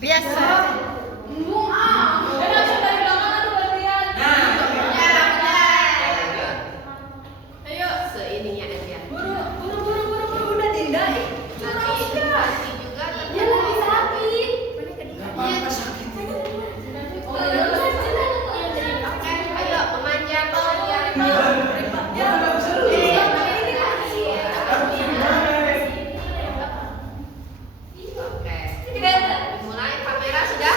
Biasa. Seininya aja. Buru udah Dinda. Nanti juga Ya lagi sakit. Apa sakit? Oke, ayo memanjang. Ya, Oke. Mulai kamera sudah?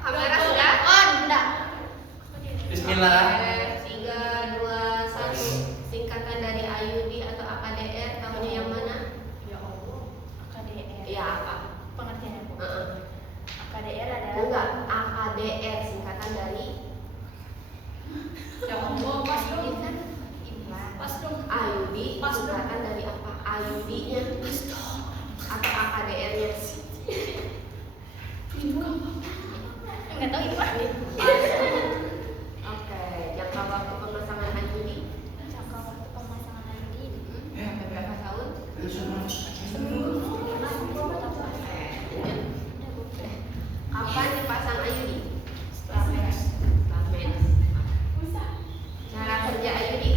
Kamera sudah? On, enggak. Bismillah. Oke, 3, 2, 1. Singkatan dari Ayudi atau AKDR, tahunya yang mana? Ya Allah. AKDR. Iya, apa? Pengertiannya, Bu. Heeh. AKDR adalah Enggak, AKDR singkatan dari ya Allah, pas dong. ini kan Pas dong. Ayudi Pas dong. singkatan dari apa? Ayudinya atau AKDR-nya? enggak tahu itu apa. Oke, jangka waktu pemasangan Ayudi Jangka waktu pemasangan lagi. sampai berapa tahun? Oke, lanjut. Kapan dipasang Ayudi? Setelah mens. Setelah mens. Cara kerja Ayudi?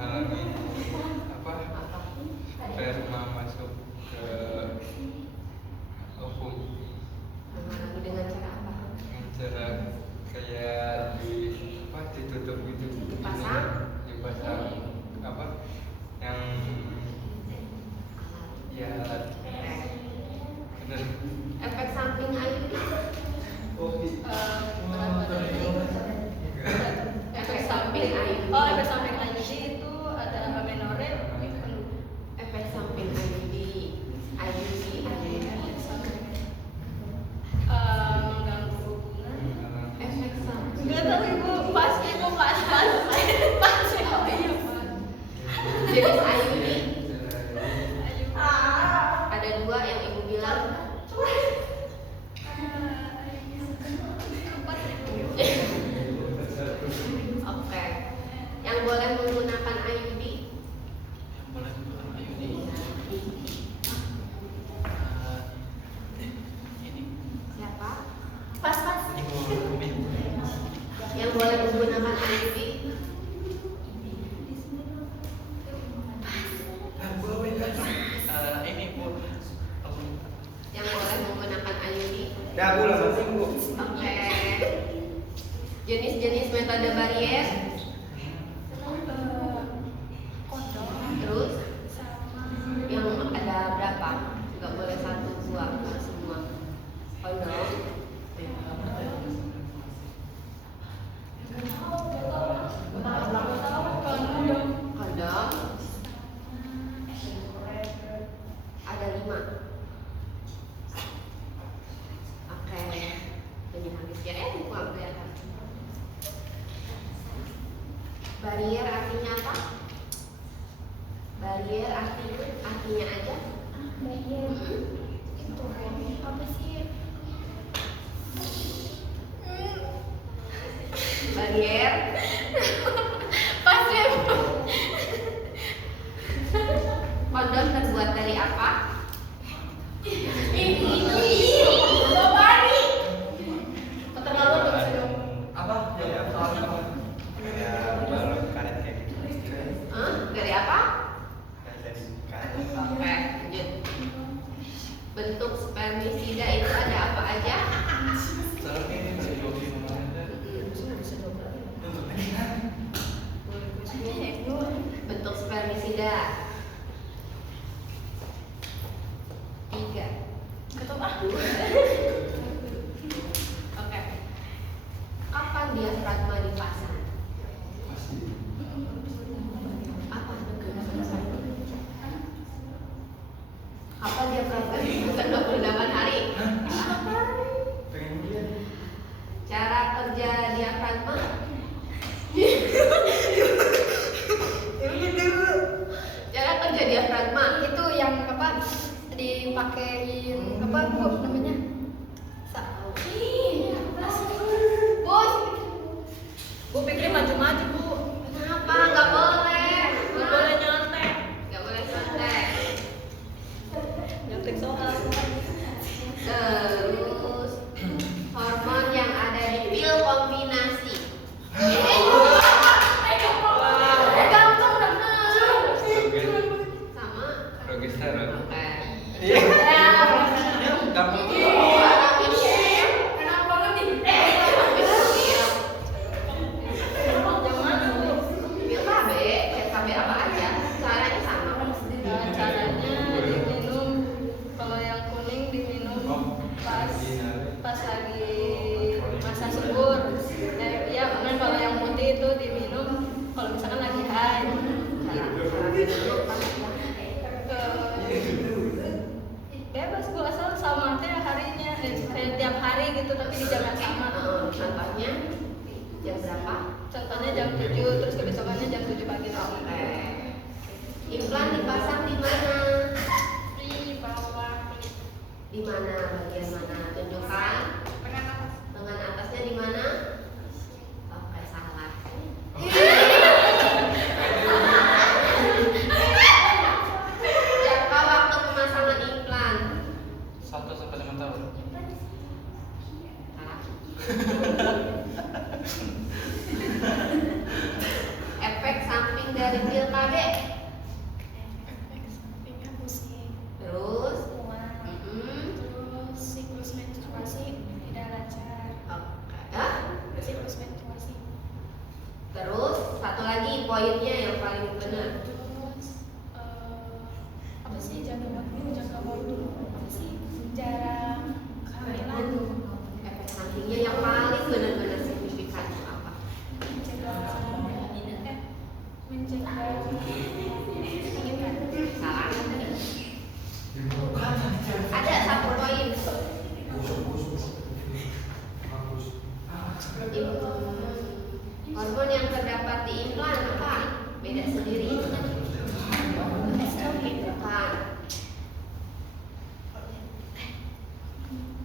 Menghalangi apa? Apa? Sperma masuk ke ovum Menghalangi dengan cara apa? dengan cara kayak ditutup gitu. Dipasang? Dipasang apa? Yang ya alat. Bener. Efek samping Ayudi? Efek samping Ayudi. Oh, efek samping IUD itu ada amenorrhea. Efek samping Ayudi. Mengganggu hubungan. Efek samping. Enggak tahu ibu, pas ibu pas. Oh iya pas. Jenis Ayudi Ah. ada 2 yang ibu bilang. Oke. Yang boleh menggunakan Ayudi? Siapa? Pas. Yang boleh menggunakan Ayudi? Ini bu. Yang boleh menggunakan Ayudi? Ya bu, langsung bu. Oke. Jenis-jenis metode barier? Terus yang ada berapa? Nggak boleh 1, 2, nggak semua. Kondom, kondom ada 5. Oke. Jadi habis ya, kurang kelihatan. Barier artinya apa? Barier artinya aja. Bayar. Itu apa sih? Barier. Pas ya. Kondom terbuat dari apa? Keterlaluan tuh bisa dong. Apa? Ya apa? Ya balon karet kayak gitu. Dari apa? Dari karet. Oke, lanjut. Bentuk spermisida itu ada apa aja? Soalnya ini bisa jogging mana? Bentuk spermisida 3. Oke. Kapan diafragma dipasang? Apa? Kapan diafragma dipasang? 28 hari. Pengen lihat. Cara kerja diafragma? Cara kerja diafragma Itu yang apa? Dipakein apa Bu namanya? Bos. Bu pikir maju-maju, Bu. Kenapa? Nggak boleh. Nggak boleh nyontek. Nggak boleh santai. Progesteron. Oke. Iya. Gampang. Kenapa ngerti? Pil KB, KB apa aja? Caranya sama. Caranya diminum, kalau yang kuning diminum pas lagi masa subur. Ya benar, kalau yang putih itu diminum kalau misalkan lagi haid. Bebas bu, asal sama teh harinya, kayak tiap hari gitu tapi di jam yang sama. Contohnya jam berapa? Contohnya jam 7, terus kebesokannya jam 7 pagi lagi. Oke. Implan dipasang di mana? Di bawah kulit. Di mana? Bagian mana? Tunjukkan. Lengan atas. Lengan atasnya di mana? Oke, salah. Jangka waktu pemasangan implan. 1 sampai 5 tahun. Salah. Efek samping dari pil KB. Efek sampingnya pusing. Terus, Mual. Terus siklus menstruasi tidak lancar. oke. Hah? Siklus menstruasi. Terus satu lagi poinnya yang paling benar. Terus apa sih jangka waktu apa sih jarak kehamilan, Efek sampingnya yang paling benar-benar signifikan itu apa? mencegah melahirkan. Salah. Ada satu poin. Hormon yang terdapat di implan apa? Beda sendiri. Bukan.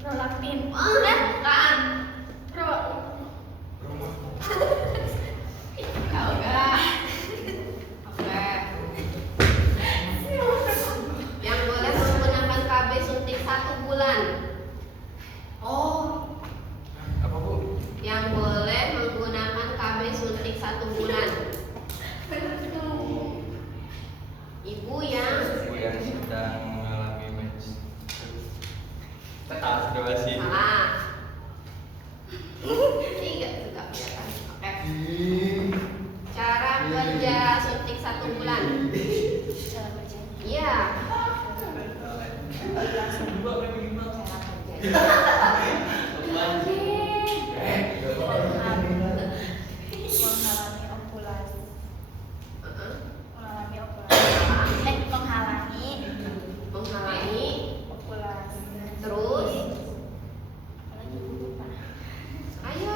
Prolaktin. Bukan. Pro. Tahu nggak? Oke. Yang boleh menggunakan KB suntik 1 bulan. Oh. Apa bu? Yang boleh menggunakan KB suntik 1 bulan. Ibu yang Ibu yang sedang mengalami mens. Menstruasi. salah. Tidak juga kelihatan. Oke. Cara kerja suntik 1 bulan. Cara baca. Iya. Menghalangi ovulasi. Heeh. Menghalangi ovulasi. Menghalangi Menghalangi. ovulasi. Terus, Apalagi lupa. ayo.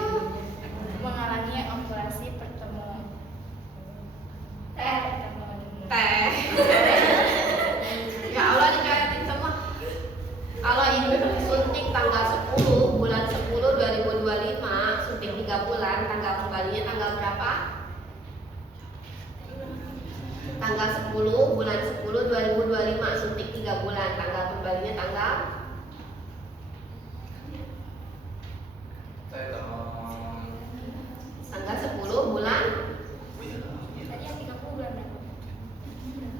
Menghalangi ovulasi bertemu. Bertemu. Teh. Ya Allah, dicoretin semua. Kalau ibu suntik tanggal 10 bulan 10 2025, suntik 3 bulan, tanggal kembalinya tanggal berapa? Tanggal 10 bulan 10 2025, suntik 3 bulan, tanggal kembalinya tanggal Saya tahu. tanggal 10 bulan Tadi yang 30 bulan berapa?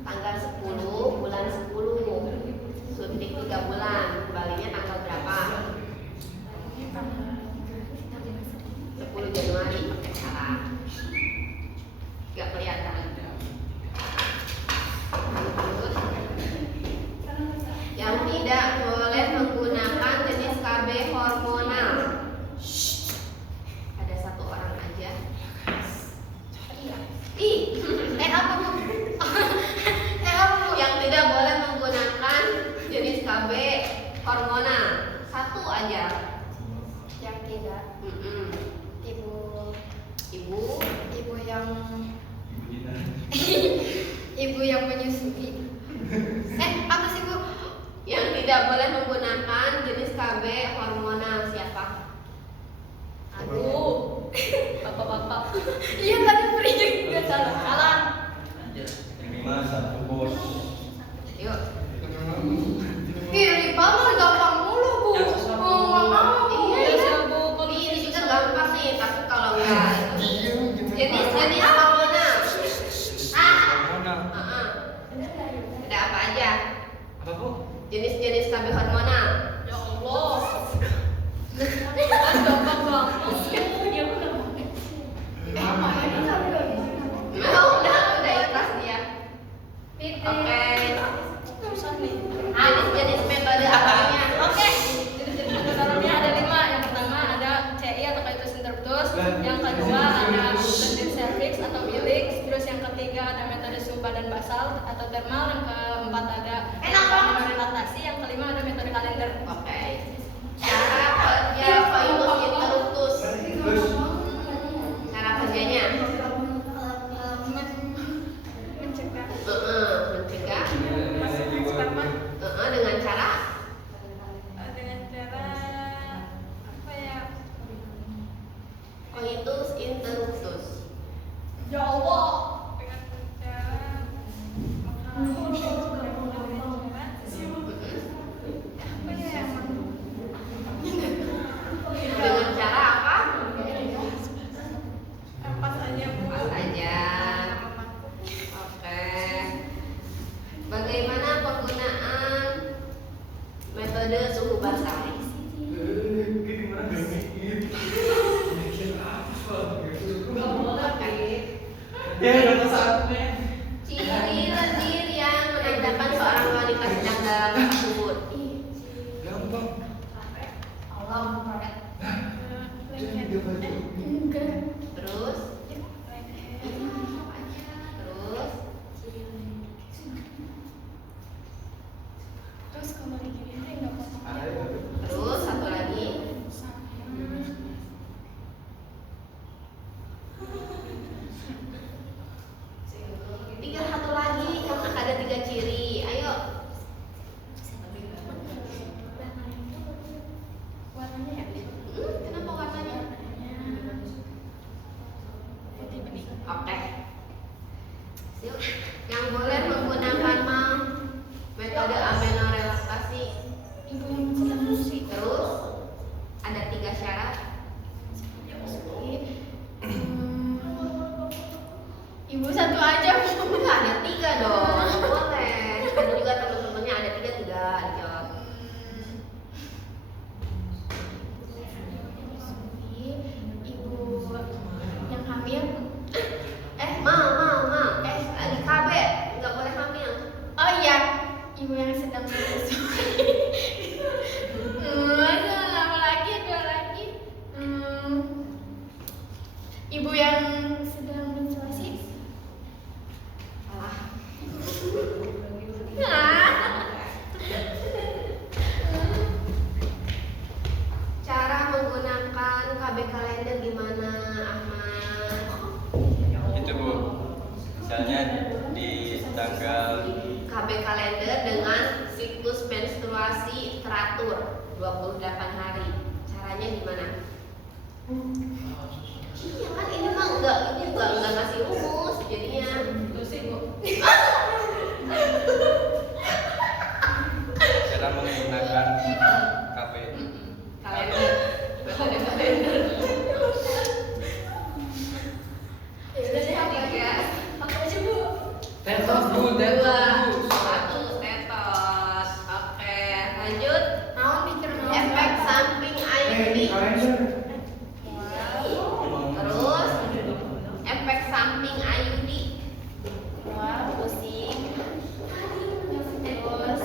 tanggal 10 bulan 10, suntik 3 bulan, kembalinya tanggal berapa? 10 Januari. Oke, salah. Gak kelihatan. Terus, yang tidak boleh menggunakan jenis KB hormonal. Ada 1 orang aja. Ih, apa bu? Apa bu? Yang tidak boleh menggunakan jenis KB hormonal. 1 aja. Yang tidak. Mm-mm. Ibu Ibu yang Ibu Dina. ibu yang menyusui. Apa sih bu? yang tidak boleh menggunakan jenis KB hormonal siapa? Aduh, bapak-bapak. Iya tadi Pri juga salah. Salah. Yang 5 1 bos. Yuk. Ih, mah gampang mulu bu. Yang susah, Bu. Iya. Iya, Bu. Kalau Ini juga gampang nih, tapi kalau enggak jenis hormonal. Hormonal. Ada apa aja? aja. Apa bu? Jenis-jenis KB hormonal. Ya Allah. Kan gampang banget. Udah ikhlas dia. Oke. Susah nih. Jenis-jenis metode apanya? Oke. Jenis-jenis metodenya ada 5. Yang pertama ada CI atau coitus interruptus. Yang kedua ada blended cervix atau bilik. Terus yang ketiga ada metode suhu badan basal atau thermal. Yang keempat ada metode relatasi. Yang kelima ada metode kalender. Oke. Cara kerja coitus interruptus. Cara kerjanya? Mencegah Mencegah. masuknya sperma Dengan cara dengan cara apa ya? coitus interruptus. Ya Allah. Dengan cara Dengan cara apa? pas aja Bu. Pas aja. Oke. Bagaimana penggunaan metode suhu basal? Ya udah saatnya. Ciri-ciri yang menandakan seorang wanita sedang dalam masa subur. Gampang. Terus Terus kalau digini teh enggak apa-apa. terus satu lagi. Satu lagi, kamu ada 3 ciri. Ayo. Warnanya ya? Kenapa warnanya? Putih bening. Oke. Yuk. Yang boleh menggunakan metode amenorelaksasi. Ibu yang sedang musik. Terus ada 3 syarat. Ibu satu aja Bu. Enggak ada 3 dong. Boleh. Ada juga teman-temannya ada 3 dijawab. Ibu yang hamil. Ma. Lagi KB, nggak boleh hamil. Oh iya, ibu yang sedang menyusui. Lama lagi, 2 lagi. Ibu yang sedang menstruasi. Salah. Cara menggunakan KB kalender gimana, Ahmad? Itu bu. Misalnya di tanggal KB kalender dengan siklus menstruasi teratur 28 hari. Caranya gimana? Iya kan ini mah enggak ngasih rumus jadinya. Lucy Bu. cara menggunakan KP. Kalender. Metode kalender. Tiga. Apa aja Bu? Tetos bu, Dua. Satu. Tetos. Oke, lanjut. Naon mikir naon? Efek samping IUD. Terus efek samping IUD. Wah, pusing. Terus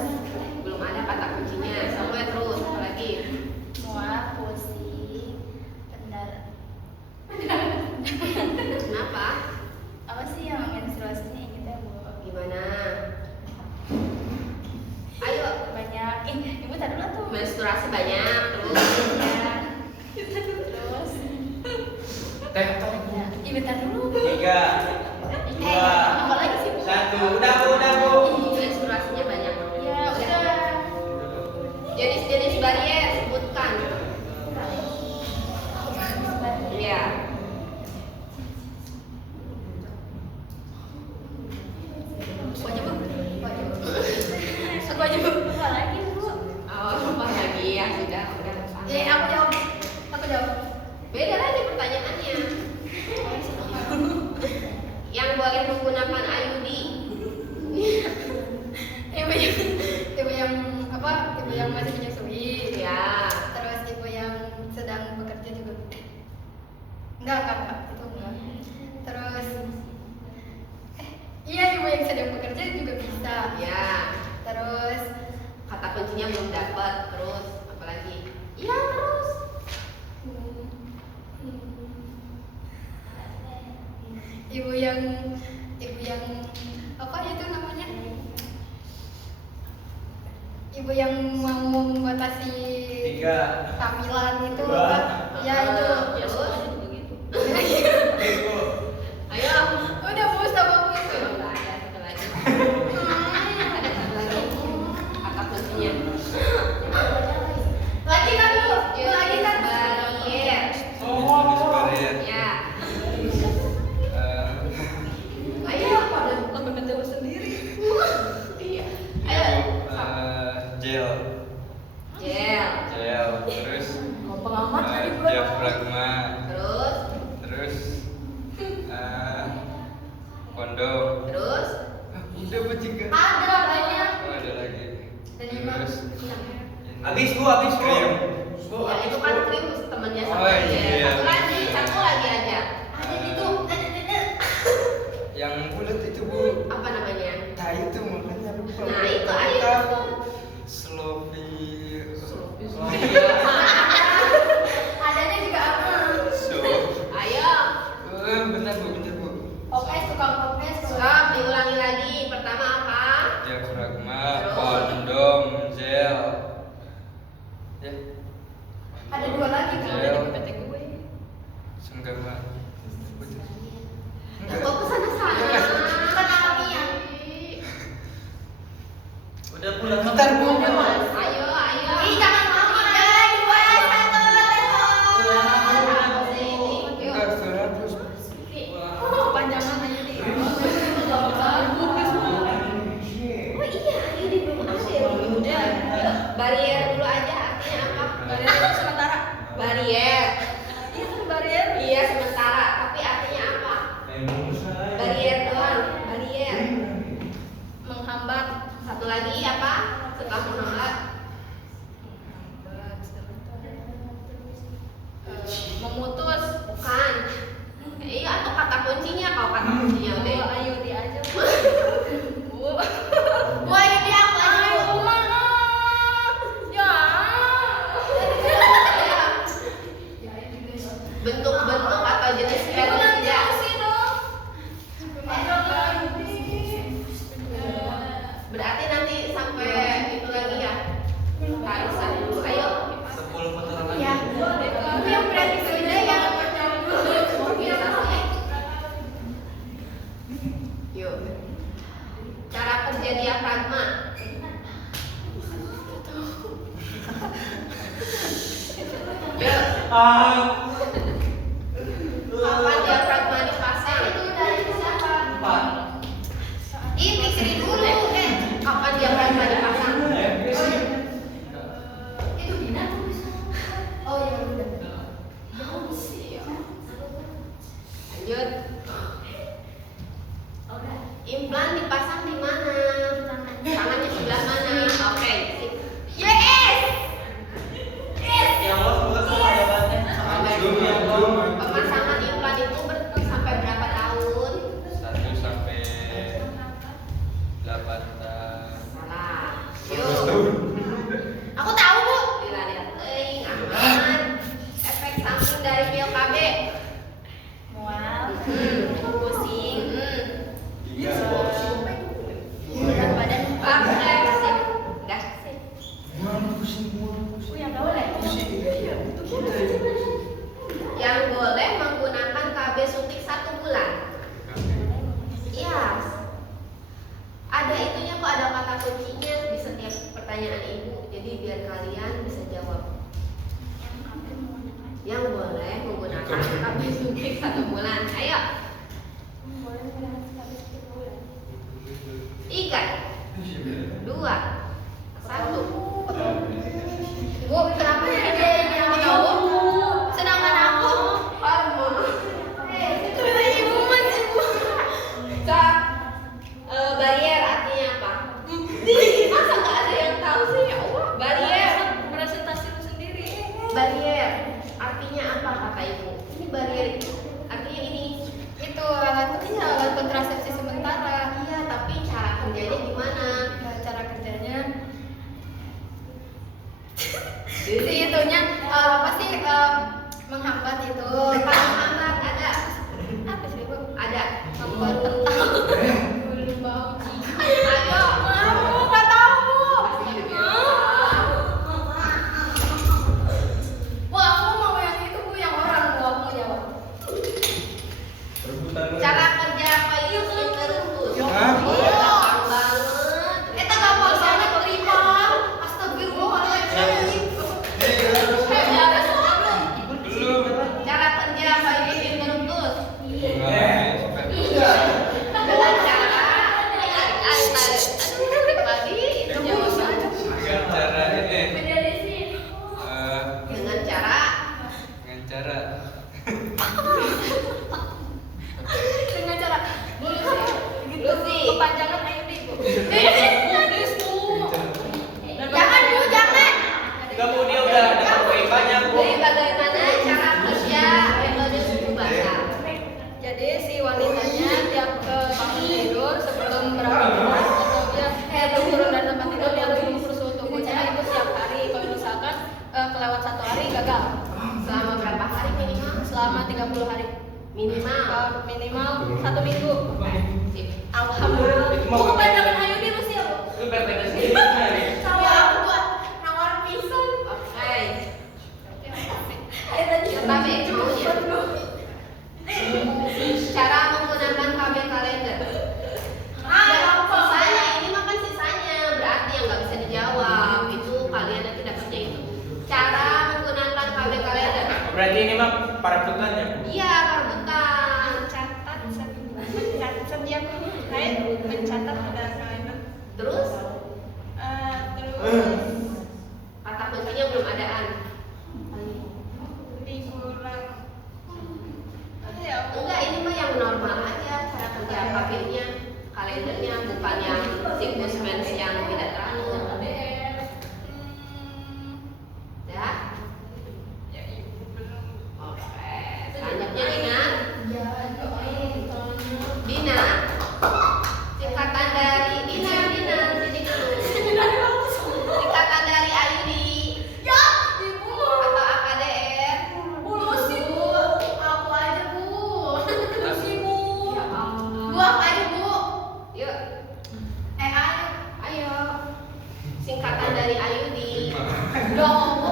Belum ada kata kuncinya. Sampai terus apa lagi? mual, pusing. Bentar. Kenapa? Apa sih yang menstruasinya gitu ya Bu? Gimana? Ayo. Banyak. Ibu tadi dulu tuh. Menstruasi banyak. Terus Ya. Terus Tetos. ya, ibu tadi dulu. 3, 2, Apa lagi sih Bu? 1. Udah bu. menstruasinya banyak. Ya udah. Jenis-jenis barier sebutkan. Iya. Aku aja Bu. Aku aja Bu. Aku aja Bu. Apa lagi Bu? Oh, lupa lagi ya sudah. Aku jawab. Aku jawab. Beda lagi pertanyaannya. Yang boleh menggunakan IUD. Ibu yang kuncinya belum dapat. Terus apa lagi? Iya terus. Ibu yang apa itu namanya? Ibu yang mau membatasi 3. kehamilan itu. Dua. Ya itu. Ya semuanya begitu. Oke, Bu. Ayo. Udah Bu sama Bu itu. Ayo, nggak ada satu lagi. Ada satu lagi. Kata kuncinya. Lagi kan Bu? Lagi kan? Barier. Jenis barier. Ya. Eh, Ayo. Sampai menjawab sendiri. Iya. ini, Ayo. Bu, gel. Gel. Terus Pengamat tadi bro. diafragma. Terus. Terus kondom. Terus. Udah Bu 3. Ada banyak. Oh, ada lagi. Dan lima. Terus Habis Bu, habis Bu. krim. Ya itu kan krim temennya sama Oh, dia. iya. Satu lagi aja. Ada itu. Yang bulat itu Bu. Apa namanya? Nah itu makanya lupa. Nah itu ayo. Sloppy. Adanya juga apa? So. Ayo. Bentar Bu. Popes, tukang popes. Stop, diulangi lagi. Pertama apa? Diafragma, Terus? kondom, gel. Ya, Ada 2 lagi Bu. Gel. PT gue. senggama. Ya kok kesana sana? Bukan alamiah. Udah pulang. Bentar Bu. Ayo. Ih, jangan lama. 2, 1, Apa sih ini? Yuk. Enggak, 100. Kepanjangan aja di. Oh iya, ini belum ada ya. Udah. Yuk, barier dulu aja. Artinya apa? Barier itu sementara. Barier. Iya kan barier. Iya sementara. Tapi artinya apa? Barier doang. Barier. Menghambat. Satu lagi apa? Setelah menolak. Memutus. Bukan. Iya atau kata kuncinya kalau kata kuncinya Bu, udah. ayo di aja. Bu. Wah, ini aku aja Bu. Ya. Bentuk-bentuk atau jenis penisnya. Berarti nanti sampai itu lagi ya. Harusan dulu. Ayo. 10 putaran lagi. Ya. Bu yang berarti sudah yang Bisa sih. Yuk. Cara kerja diafragma. Yuk. Kapan diafragma dipasang? itu dari siapa? 4. Ih, pikirin dulu. Kapan diafragma dipasang? Itu Dina. Oh iya udah. Lanjut. Implan dipasang di mana? Tangannya sebelah mana? Oke. Yes. Yang los bukan sama jawabannya. Pemasangan implan itu sampai berapa tahun? 1 sampai 8 tahun. Salah. 12 Yuk. tahun. Aku tahu Bu. Lihat. Aman. Efek samping dari pil KB. Mual. Pusing. Berat badan. Oke, sip. Dah. Yang boleh menggunakan KB suntik 1 bulan. Iya. Ada itunya kok, ada kata kuncinya di setiap pertanyaan ibu. Jadi biar kalian bisa jawab. Yang boleh menggunakan KB suntik 1 bulan. Ayo. 3, 2, 1. Bu, kenapa ya dia yang jawab? Sedangkan aku. Ibu masih Bu. Kak, barier artinya apa? Masa nggak ada yang tahu sih? Ya Allah, barier. Presentasi lu sendiri. Barier artinya apa kata ibu? Ini barier artinya ini. Itu alat kontrasepsi sementara. Iya, tapi cara kerjanya gimana? Cara kerjanya Si itunya apa sih menghambat itu. Menghambat ada. Apa sih Bu? Ada. Membuat tentang. Bau Ayo. Aku nggak tahu. Bu, aku mau yang itu Bu, yang orang Bu, aku mau jawab. Rebutan lu. Cara kerja payung interruptus. Hah? Gampang banget. Eta gampang banget terima. Astagfirullahaladzim. Ya ada soal belum? Belum. Cara kerja payung interruptus. Iya. Dengan cara tadi itu jawaban. Dengan cara ini. Menjadi sini. Dengan cara Dengan cara. Dengan cara Lucy. kepanjangan Ayudi Bu. Manis Bu. Jangan Bu, jangan. Enggak Bu, dia udah dapat poin banyak Bu. Jadi bagaimana cara kerja metode suku basah? Jadi si wanitanya tiap bangun tidur sebelum beraktivitas atau dia sebelum turun dari tempat tidur dia harus mengukur suhu tubuhnya itu tiap hari. Kalau misalkan kelewat 1 hari gagal. Selama berapa hari minimal? Selama 30 hari. Minimal. Minimal 1 minggu. Sip. Alhamdulillah. Itu mah Bu, kepanjangan Ayudi lu sih ya Bu. Itu beda sendiri. Ya aku buat nawar pisan. Oke. Tadi Tapi maunya. Cara menggunakan kabel kalender. Sisanya ini mah kan sisanya berarti yang nggak bisa dijawab itu kalian nanti dapatnya itu. Cara menggunakan kabel kalender. Berarti ini mah paraputan ya Bu. Iya, karbutan. Catat setiap hari mencatat ada kalender. Terus Terus kata kuncinya belum adaan. dikurang. Ya Enggak, ini mah yang normal aja cara kerja kabelnya, kalendernya bukan yang siklus mens yang tidak teratur. Ya? Ya ibu belum. Oke. Selanjutnya Dina. Ya, Dina. Singkatan dari Dina, sini dulu. Singkatan dari Ayudi ya, Ibu. atau AKDR. Bu sih Bu. Aku aja Bu. Sih Bu. Ya Allah. Bu apa aja Bu? Yuk, Ayo. ayo. Singkatan dari Ayudi. Dong Bu.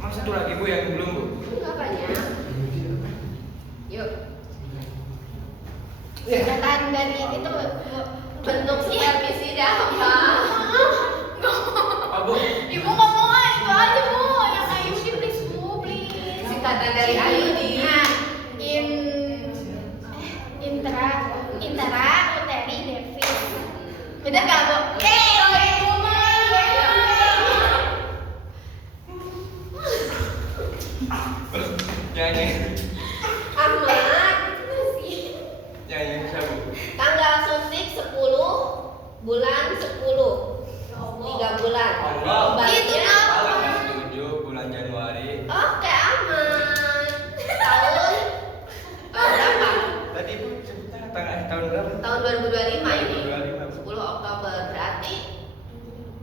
Mas satu lagi Bu yang belum Bu. Enggak banyak. Yuk. Singkatan dari itu Bu. Bentuk supervisi apa? Apa Bu? Ibu ngomong itu aja Bu. Yang Ayudi please Bu, please. Singkatan dari Ayudi. Nah, Intera Uteri Davis. Bener gak Bu? Bu Nyanyi. Ahmad. Nyanyi bisa Bu. Tanggal suntik 10 bulan 10. 3 bulan. Allah. Obatnya Tanggal 7 bulan Januari. oke aman. Tahun berapa? Tadi Bu sebutnya tahun berapa? Tahun 2025 ini. 2025. 10 Oktober berarti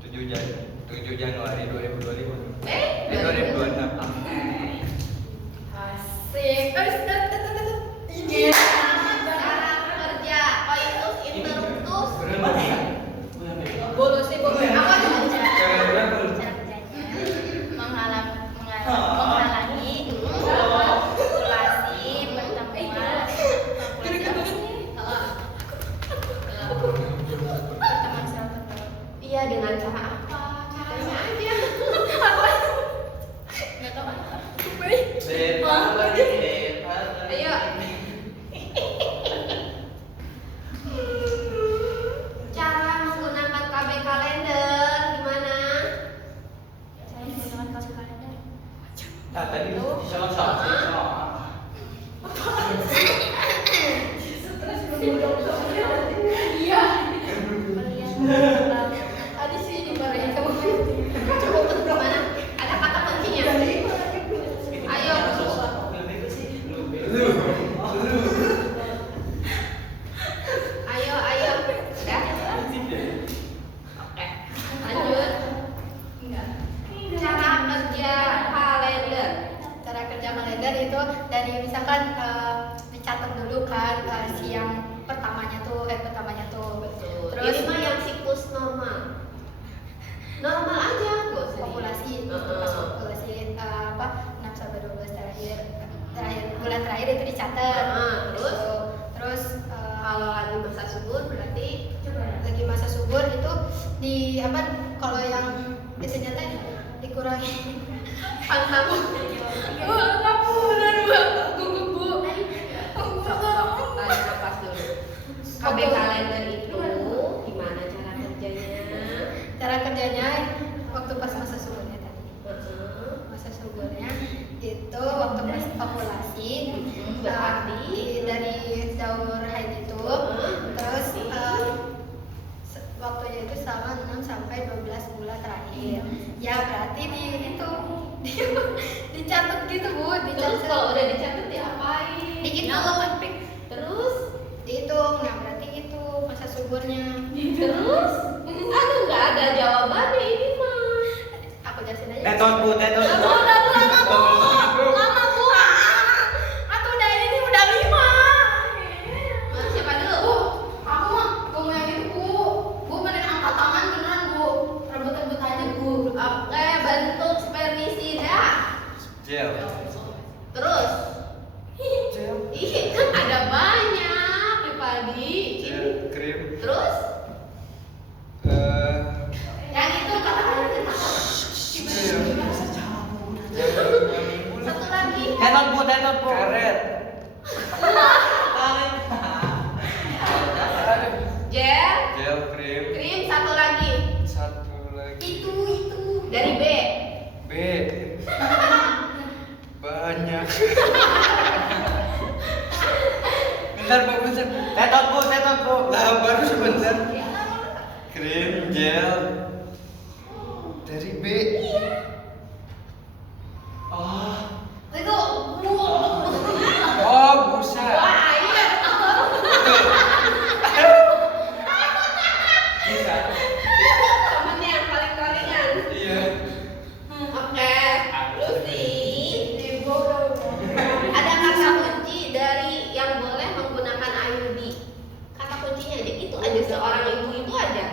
7 Januari 2025. 2026. Asik. Ini. Cara kerja koitus interruptus. Bolu sih Bu. Apa tuh? Cara berapa Bu? Menghalangi populasi pertemuan pertemuan sel telur. Iya, dengan cara apa? Caranya aja. Nggak tahu apa. Ayo. Cara menggunakan KB kalender gimana? Saya menggunakan kasus kalender. Nah, tadi sama-sama. Iya. Tadi sih dimarahin sama Coba mana? Ada kata kuncinya. Ayo. Ayo. Udah? Oke. Lanjut. enggak. di apa kalau yang biasanya teh dikurangi Pantang. ngapunten Bu. Pas dulu. KB kalender itu gimana cara kerjanya? Cara kerjanya waktu pas masa suburnya tadi. Heeh. Masa suburnya itu waktu pas ovulasi Berarti dari daur haid itu terus waktunya itu selama 6 sampai 12 bulan terakhir. Ya berarti di itu dicatat gitu Bu, Terus dicatat. kalau udah dicatat diapain? Dihitung. Terus Dihitung. Nah, berarti itu masa suburnya. terus aduh nggak ada jawabannya ini mah. Aku jelasin aja. Tetot Bu, tetot. Lama Bu. Atau udah ini udah 5. Siapa dulu? Aku mah ngomong yang itu Bu. Bu bener angkat tangan beneran Bu. Rebut-rebut aja Bu. Oke, bentuk spermisida. Gel. Terus ih kan ada banyak Pipadi. Gel, krim. Terus Yang itu kata ayah satu lagi. Tetot Bu. Karet. Gel, Gel, krim. krim satu lagi. Satu lagi. itu. Dari B. B. Banyak. Bentar Bu, bentar. Tetot Bu. Lah baru sebentar. Krim, gel. Dari B. Oh. Itu Bu. Oh, busa. Wah, iya. Bisa. Temennya yang paling ringan. Iya. Oke, Lucy. Ada kata kunci dari yang boleh menggunakan IUD. Kata kuncinya aja itu aja seorang ibu-ibu aja.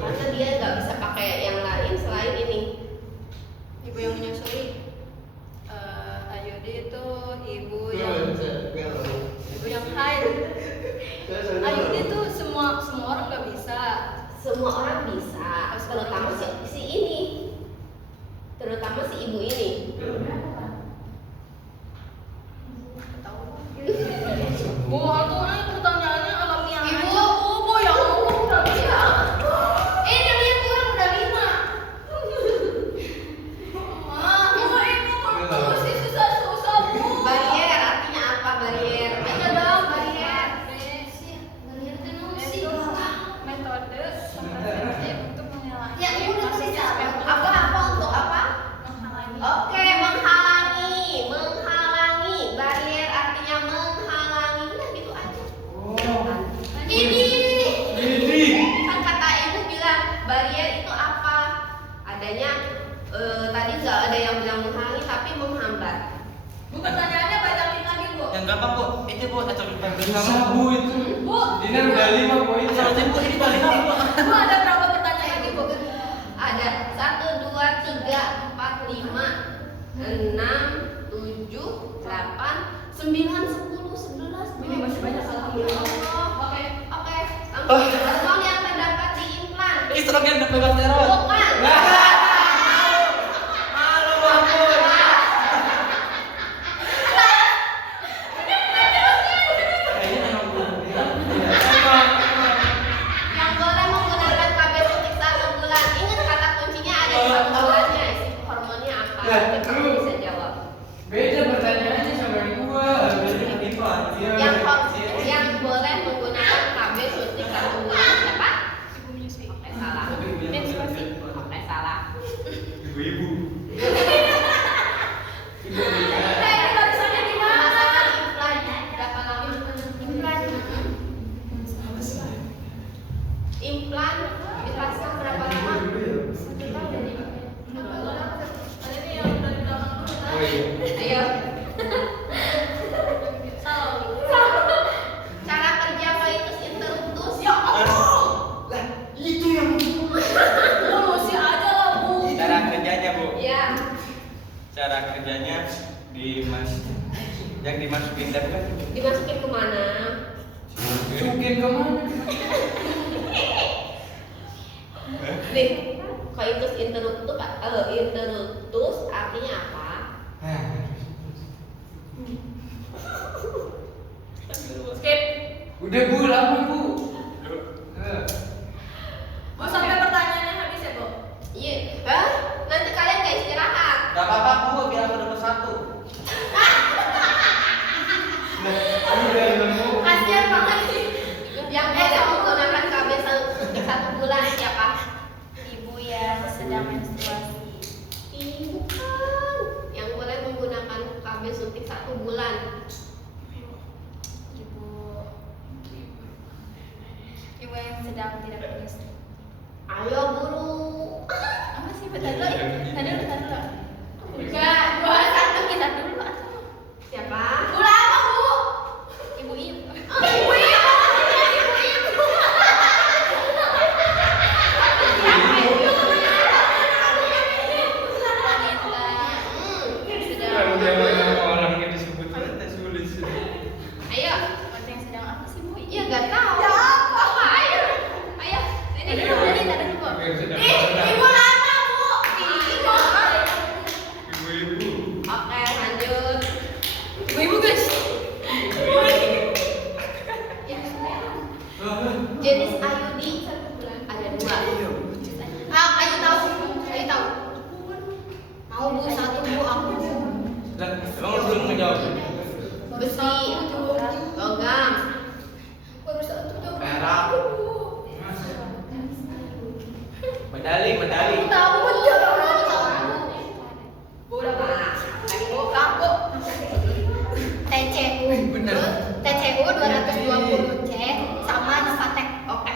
Karena dia nggak bisa pakai yang lain selain ini. Ibu yang menyusui. Ayudi itu ibu yang haid. Ayudi itu semua orang nggak bisa. Semua orang bisa, terutama si ini, terutama si ibu ini. Bu, aku pertanyaannya alamiah Ibu. aja. Bu, ya Allah, udah bisa. Ini lihat kurang udah 5. Masih susah-susah, Bu. Barier artinya apa barier? Ayo dong barier. Itu metode kontrasepsi untuk mengurangi Ya, ibu udah bisa. Apa untuk apa? menghalangi. Oke, menghalangi. Barier artinya menghalangi. Udah gitu aja. Ini. Kan kata ibu bilang barier itu apa? Adanya tadi nggak ada yang bilang menghalangi tapi menghambat. Bu, pertanyaannya banyakin lagi, Bu. Yang gampang Bu, itu Bu, atau Bisa Bu itu. Bu, Dinar udah 5 poin. Seharusnya Bu, ini paling Bu. Bu, ada berapa pertanyaan lagi, Bu? Ada 1, 2, 3, 4, 5, 6, 7, 8, 9, 10, 11. Ini masih banyak, alhamdulillah. Oke. Hormon yang terdapat di implan. Estrogen dan progesteron. Bukan. Malu ampun. Kayaknya memang belum. Yang boleh menggunakan KB suntik 1 bulan. Ingat kata kuncinya ada di bulannya. Isi hormonnya apa? Ya, Nanti kamu lu. bisa jawab. Beda pertanyaannya sama yang gua. Yang boleh menggunakan KB suntik 1 bulan siapa? Ibu menyusui. Oke, salah. Menstruasi. Oke, salah. Ibu-ibu. Nah, ini barisannya di mana? Pemasangan implan berapa lama? Implan dipasang berapa lama? Ada nih yang dari belakang dulu. Oh iya. Ayo. Salah. Cara kerja coitus interruptus. Lah, itu yang Bu, masih aja lah, Bu. cara kerjanya Bu. Ya. Cara kerjanya yang dimasukin tadi kan Dimasukin kemana? masukin kemana? Coitus interruptus artinya apa? Skip. Udah Bu, lama Bu. Oh, sampai pertanyaannya habis ya, Bu? Iya. Hah? Nanti kalian nggak istirahat. Gak apa-apa Bu, biar aku dapat 1. Kasihan banget. Yang boleh menggunakan KB suntik 1 bulan siapa? Ibu yang sedang menstruasi. Ih, bukan. Yang boleh menggunakan KB suntik 1 bulan. Ibu yang sedang tidak menyusui. Ayo buru. Apa sih? Bentar dulu. Tadi bentar dulu. Enggak, 2-1 kita dulu. Siapa? Gula apa, Bu? Ibu-ibu. Oh, ibu ibu. Orangnya disebut sulit sih. Ayo. Wanita yang sedang apa sih, Bu? Iya nggak tahu. Ya apa? Ayo. Ayo. Sini Tadi dulu. dulu, tadi dulu, Bu. Yang sedang Ibu lama, Bu. Ibu. ibu-ibu. Oke, lanjut. Ibu-ibu, guys. Jenis IUD 1 bulan ada 2. Ayo tahu. Ayo tahu. Mau Bu 1, Bu, aku. Dan emang lu belum ngejawab. Besi, logam, Baru 1 jawab. Perak. Medali. Tahu, Bu berapa? Aku. TCU. Bener. TCU 220 C sama Novatek. Oke.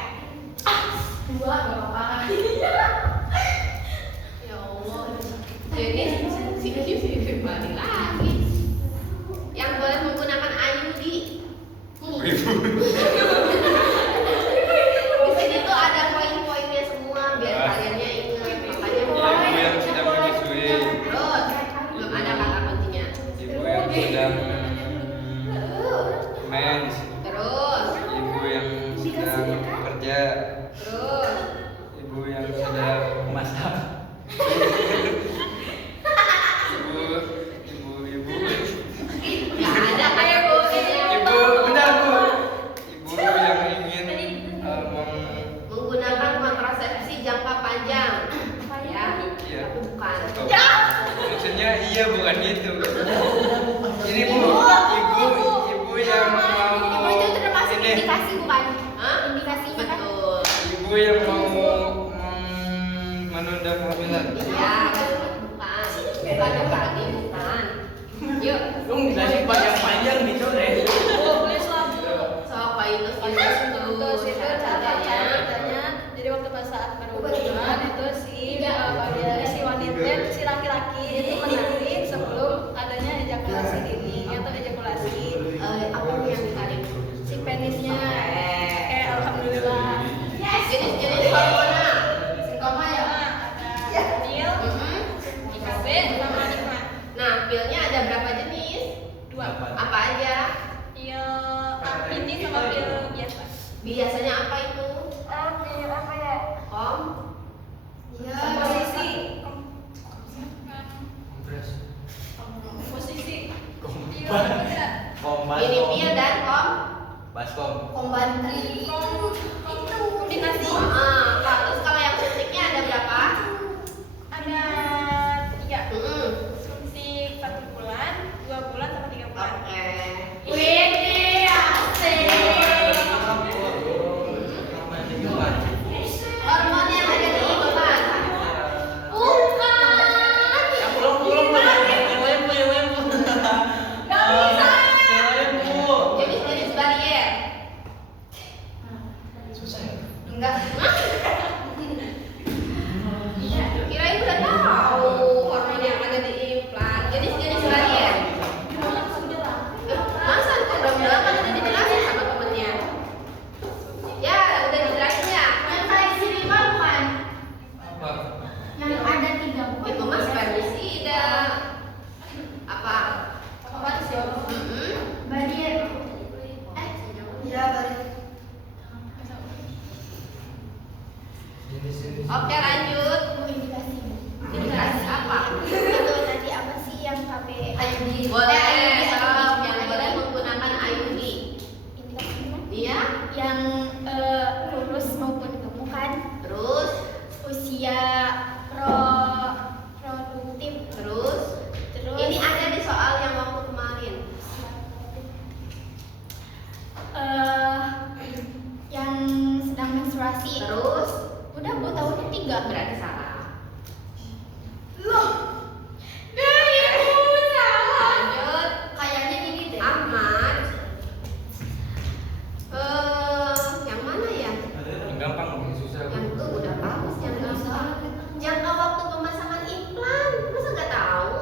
Dua enggak apa-apa. Ya Allah. Jenis sini balik lagi. Yang boleh menggunakan IUD. Di sini tuh ada poin-poinnya semua biar kaliannya ingat. Makanya Ibu yang sedang menyusui. terus belum ada kata kuncinya. Ibu yang sedang mens. Terus, Ibu yang sedang bekerja. terus. Ibu yang sedang masak. Ibu. Nggak ada kayak Ibu, bentar Bu. Ibu yang ingin menggunakan kontrasepsi jangka panjang. Ya, Iya. bukan. Maksudnya iya bukan itu. Ini Bu, ibu yang mau Ibu itu termasuk ini. indikasi bukan? Hah? Indikasinya kan? Betul. Ibu yang mau menunda kehamilan. Iya, bukan. Bukan tadi, bukan. Yuk, Lu ngejelasin panjang nih sore. Bu, please lah, Bu. so coitus Terus itu syarat kerjanya. caranya, jadi waktu pas saat berhubungan itu si wanita, si laki-laki itu menarik sebelum adanya ejakulasi dini atau ejakulasi Apa yang ditarik? si penisnya. Oke. Alhamdulillah. Jenis-jenis hormonal. Singkoma ya? Ada pil, Mm-mm. IKB, sama nikmat. Nah, pilnya ada berapa jenis? 2. Apa aja? Pil ini sama pil biasa. Biasanya apa itu? Pil apa ya? Kom? Iya. Komposisi. Kompres. Komposisi. Pil Kompas. apa enggak? Kompas. Ini pil dan kom? Baskom. Kombantri. Itu kombinasi. Terus kalau yang suntiknya ada berapa? Ada 3. Mm-mm. Suntik 1 bulan, 2 bulan sama 3 bulan. Oke. Wih, asik. Hormon yang ada di ibu kan? Bukan. Ya pulang. Yang lain Bu. Gak bisa. Yang lain Bu. Jenis-jenis barier. Susah ya? Enggak. Kirain udah tahu hormon yang ada di implan. Jenis-jenis barier. Masa kok belum bilang kan udah dijelasin sama temennya. Ya, udah dijelasin ya. Yang kayak sini bukan? Apa? Yang ada 3 bukan? Itu mas spermisida. Apa? Apa sih? Mm-mm. Barier. Iya, barier. Oke, lanjut. Indikasi. Indikasi apa? Itu tadi apa sih yang KB IUD? Boleh, IUD. sob, yang boleh menggunakan IUD. Indikasi mana? Iya. Yang lurus maupun gemuk kan? Terus, Usia produktif. terus. Ini ada di soal yang waktu kemarin. Yang sedang menstruasi. Terus, Udah Bu, tahunnya 3. berarti salah. Loh. Dari Bu salah. Lanjut. Kayaknya ini deh. Ahmad. Yang mana ya? Yang gampang lebih susah. Yang itu udah bagus, yang gampang. Jangka waktu pemasangan implan, masa nggak tahu?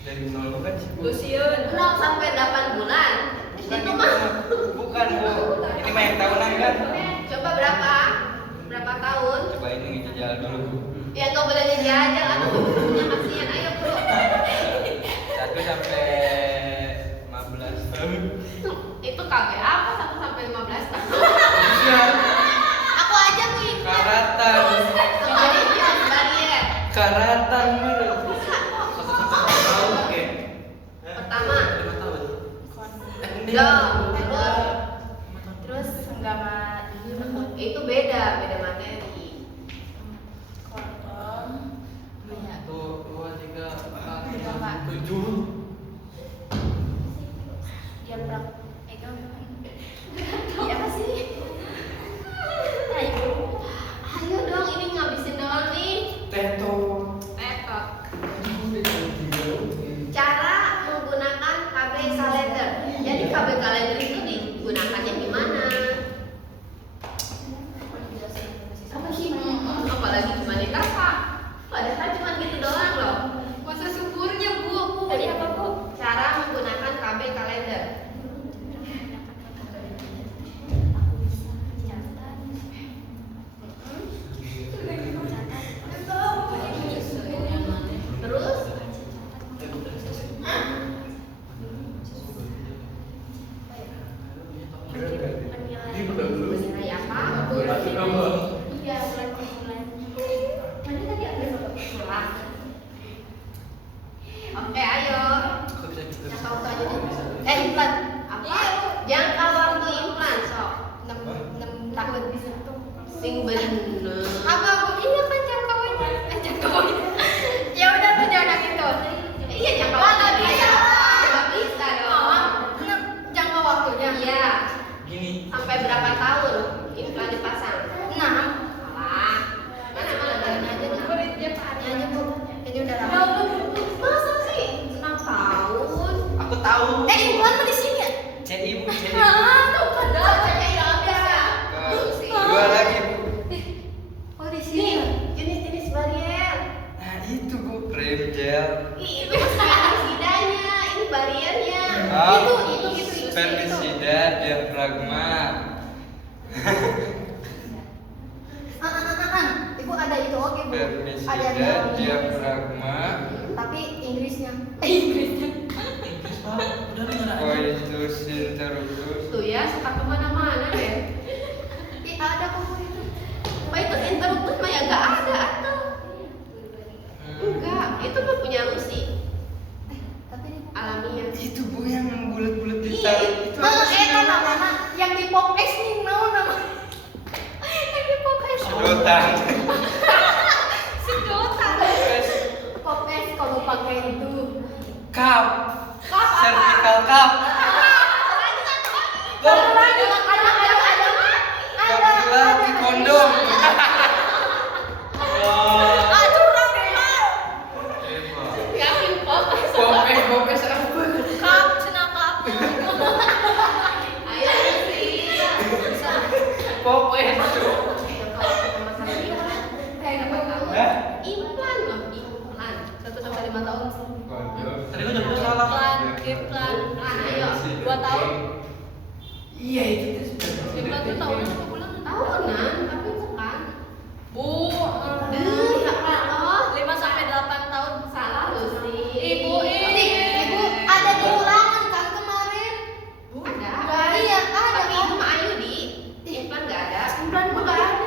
Dari 0 bukan sih Bu? Luciun. 0 sampai 8 bulan. Itu mah. Bukan Bu. Ini mah yang tahunan kan? Coba berapa? Berapa tahun? Coba ini ngejajal dulu Bu. Ya nggak boleh dijajal, atau punya kasihan. Ayo bro. 1 sampai 15 tahun. Itu KB apa 1 sampai 15 tahun? Iya. Aku aja Bu ini. Karatan. Kemarin jenis barier. Karatan bener. Oke. Pertama, 5 tahun. dong. Terus enggak mati. Itu beda materi. Kondom. 1, 2, 3, 4, Berapa? 7. Dia pegang. Iya apa sih? Ayo. Ayo dong, ini ngabisin doang nih. Teto. Tetot. Cara menggunakan KB kalender. Jadi KB kalender itu digunakannya gimana? Apalagi humanitas Pak. Padahal cuma gitu doang loh. Masa suburnya Bu. Tadi apa Bu? Cara menggunakan KB kalender. Terus nilai apa? Iya, bulan. Mana tadi ada berapa? Salah. Oke, ayo. Yang tahu aja deh. Implan. Apa? Jangka waktu implan sok. 6 tahun bisa tuh. Sing bener. Apa Bu? Iya kan jangkauannya. Jangkauannya. Ya udah tuh jangan itu. Iya jangka waktu. Bisa. Nggak bisa dong. Jangka waktunya. Iya. Gini. Sampai berapa tahun implan dipasang? 6. Salah. Mana Ini aja nih. Ini aja Bu. Ini udah Ya lama. Allah, masa sih 6 tahun? Aku tahu. Implan mah di sini ya? CI Bu, CI. Tuh kan. Ada. Dua lagi Bu. Oh di Nih, sini. jenis-jenis barier. Nah itu Bu, rem gel. Ih, itu pestisida-nya, ini bariernya. Itu. Pestisida, diafragma. Ibu ada itu oke Bu. Ada Pestisida, yang diafragma. tapi Inggrisnya. Inggrisnya. Coitus interruptus. Tuh ya, suka kemana-mana deh. Ih, ada kok Bu itu. Oh, itu interruptus mah ya nggak ada atau? Enggak, itu mah punya Rusi. Tapi ini Bu. Alamiah. Itu Bu yang bulat-bulat Iya, ditaruh. itu. apa sih namanya? Mana yang di pop X nih mau nama. Yang di pop X. Sedotan. Sedotan. Pop X kalau pakai itu. Cup. Cup apa? Cervical cup. Gak bilang di kondom. Wah. Curang deh, Mal. Hebat. Yakin pop. Bopes apa? Kap, cina kap. Ayo Rusi. Bopes. Hah? Implan loh, implan. 1 sampai 5 tahun. Waduh. Tadi gua jawab salah. Implan. Implan, ayo. 2 tahun. Iya itu sudah. Implan tuh tahunnya berapa bulan? Tahunan, tapi bukan. Bu, Ya Allah. 5 sampai 8 tahun. Salah Rusi. Ibu, Ibu, ada di ulangan kan kemarin? Ada. Iya, ada Tapi kan? itu mah Ayu di. Implan nggak ada. Implan mah nggak ada.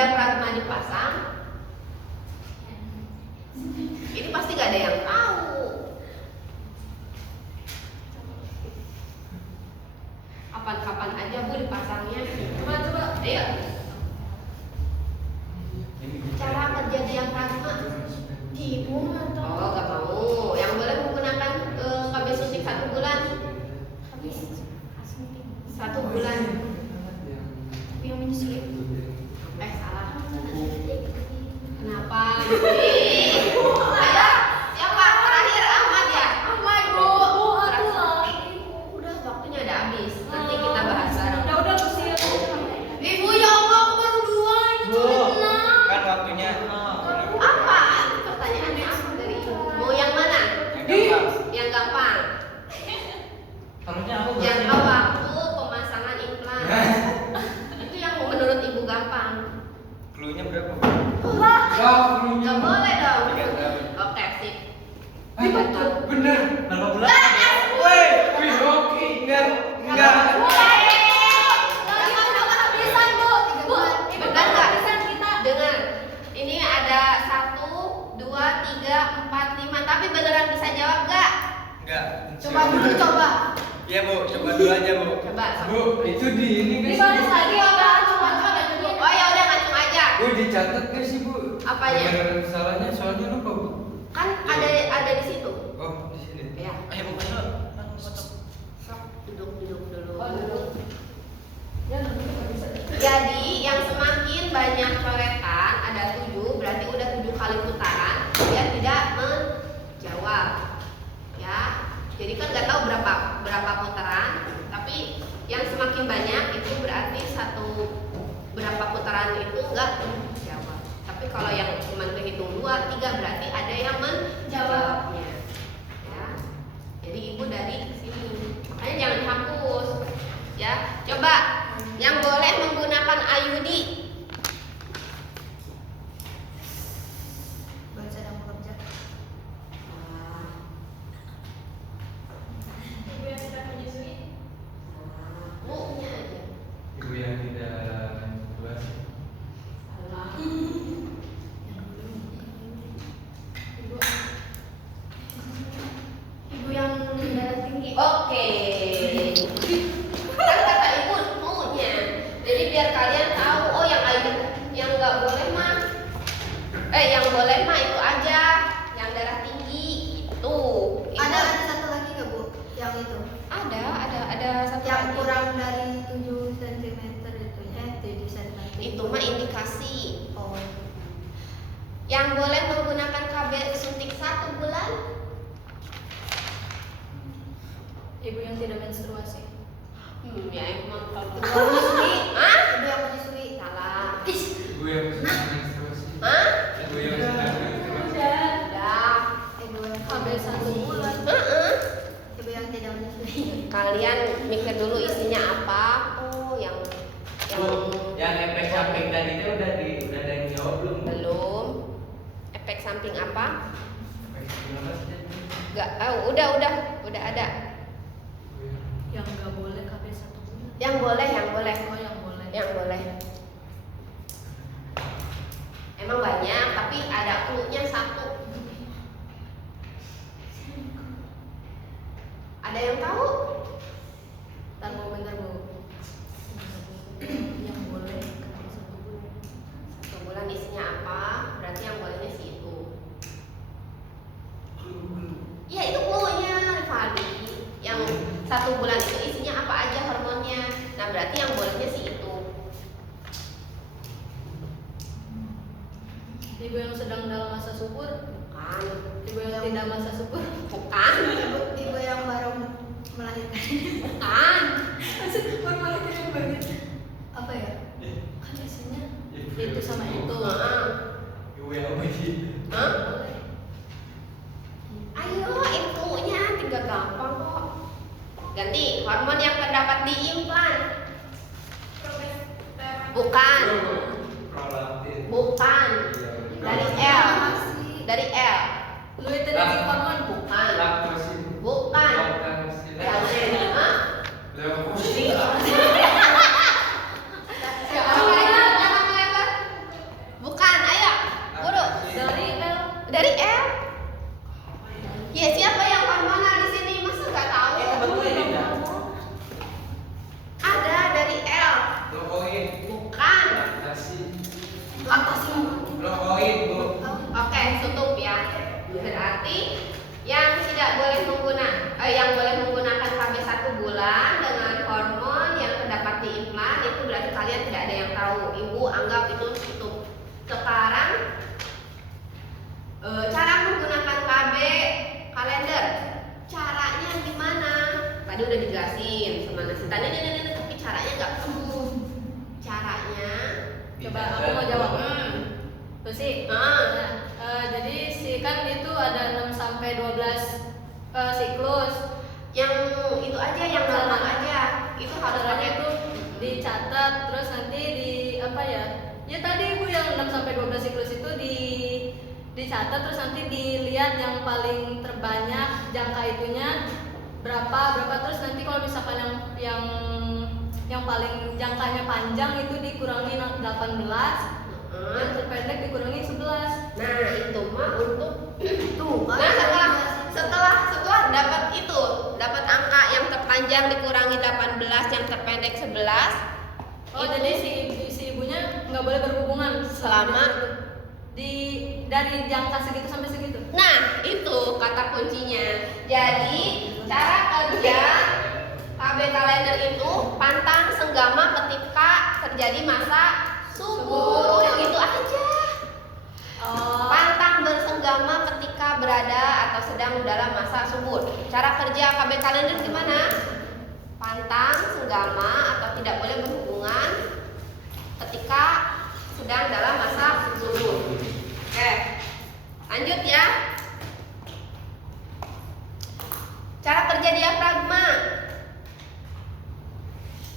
diafragma dipasang, ini pasti gak ada yang tahu. Kapan-kapan aja Bu dipasangnya. Coba. Ayo. Cara kerja diafragma. Ibu atau Oh, gak mau. Yang boleh menggunakan KB suntik 1 bulan. habis asuntik 1 bulan. yang menyusui. Salah. Kenapa? Ayo, siapa? Terakhir Ahmad ya? Ahmad Bu. Udah waktunya udah habis. Nanti kita bahas bareng. Udah usia. Ibu ya Allah, aku baru 2 ini Bu, cuma 6. kan waktunya Apa? Pertanyaannya apa dari ibu? Mau yang mana? Yang gampang. Harusnya aku Jangka waktu pemasangan implan. Itu yang menurut ibu gampang. Cluenya berapa? Gak boleh dong. 3 tahun. Oke, sip. Bener. berapa bulan? Woi, wih hoki enggak. Benar nggak? Dengar. Ini ada 1, 2, 3, 4, 5. Tapi beneran bisa jawab nggak? Enggak. Coba dulu coba. Iya Bu, coba dulu aja Bu. Coba. Bu, itu di ini guys. Dibalas lagi apa? Oh ya udah ngacung aja. Bu, dicatat gak sih Bu? Apanya? Bener salahnya soalnya lupa Bu. Kan ada di situ. Oh, di sini. Ya. Ayo bukan dulu. Duduk dulu. Ya, nanti nggak bisa. Jadi yang semakin banyak coretan, ada 7, berarti udah 7 kali putaran, dia tidak menjawab. Ya. Jadi kan nggak tahu berapa putaran, tapi yang semakin banyak itu berarti berapa putaran itu nggak menjawab. Tapi kalau yang cuma kehitung 2, 3 berarti ada yang menjawabnya. Ya. Jadi ibu dari sini, makanya jangan dihapus. Ya, coba yang boleh menggunakan IUD. Baru sedang bekerja. Ibu yang sedang menyusui. Bu-nya aja. Ibu yang tidak menstruasi. Salah. Ibu yang darah tinggi. Oke. Kan kata ibu maunya. Jadi biar kalian tahu, oh yang nggak boleh mah, yang boleh mah itu aja, yang darah tinggi itu. Ada satu lagi nggak Bu? Yang itu. Ada satu Yang lagi. kurang dari 7 cm itu ya, 7 cm. Itu mah indikasi. Oh. Yang boleh menggunakan KB suntik 1 bulan. Ibu yang tidak menstruasi. Ya emang kalau Ibu yang menyusui. Hah? Ibu yang menyusui. Salah. Ibu yang sedang menstruasi. Hah? Ibu yang sedang menstruasi. Udah. Ibu yang KB 1 bulan. Ibu yang tidak menyusui. Kalian mikir dulu isinya apa? Oh, yang Bu, yang efek samping tadi itu udah ada yang jawab belum? belum. Efek samping apa? Gimana sih? Enggak, udah ada. Yang nggak boleh KB 1 bulan. Yang boleh. Oh, yang boleh. Yang boleh. Emang banyak, tapi ada clue-nya 1. Ada yang tahu? Ntar Bu, bentar Bu. Yang boleh KB 1 bulan. 1 bulan isinya apa? Berarti yang bolehnya sih itu. Ya itu clue-nya, Rifaldi. Yang 1 bulan itu isinya apa aja hormonnya. Nah berarti yang bolehnya sih itu. Ibu yang sedang dalam masa subur. Bukan. Ibu yang tidak masa subur. Bukan. Ibu yang baru melahirkan. Bukan. Baru melahirkan baby. Apa ya? Kan isinya itu sama itu. Heeh. Ibu yang begini. Hah? Ayo infonya 3 gampang kok. Ganti hormon yang terdapat di implan. Bukan. Prolaktin. Bukan. Dari L. Dari L. Lu itu dari hormon Bu. Bukan. Laktosin. Bukan. Laktosin. Hah? Leukosit. Apa lagi? Apa? anggap itu tutup. Sekarang cara menggunakan KB kalender. Caranya gimana? Tadi udah dijelasin sama Nasi. Tadi tapi caranya nggak ketemu. Caranya Coba aku mau jawab. Tuh sih. ah, Jadi kan itu ada 6 sampai 12 siklus. yang itu aja, yang normal aja. Itu harus Caranya pakai itu dicatat, terus nanti di apa ya? Ya tadi ibu yang 6 sampai 12 siklus itu dicatat, terus nanti dilihat yang paling terbanyak jangka itunya berapa, terus nanti kalau misalkan yang paling jangkanya panjang itu dikurangi 18, yang terpendek dikurangi 11. Nah itu mah untuk Tuh kan. nah setelah dapat angka yang terpanjang dikurangi 18, yang terpendek 11. Oh, itu jadi si ibunya nggak boleh berhubungan Selama? dari jangka segitu sampai segitu. Nah itu kata kuncinya. Jadi cara kerja KB kalender itu pantang senggama ketika terjadi masa subur. Udah gitu aja. Pantang bersenggama ketika berada atau sedang dalam masa subur. Cara kerja KB kalender gimana? Pantang senggama atau tidak boleh berhubungan ketika sedang dalam masa subur. Oke, lanjut ya. Cara kerja diafragma.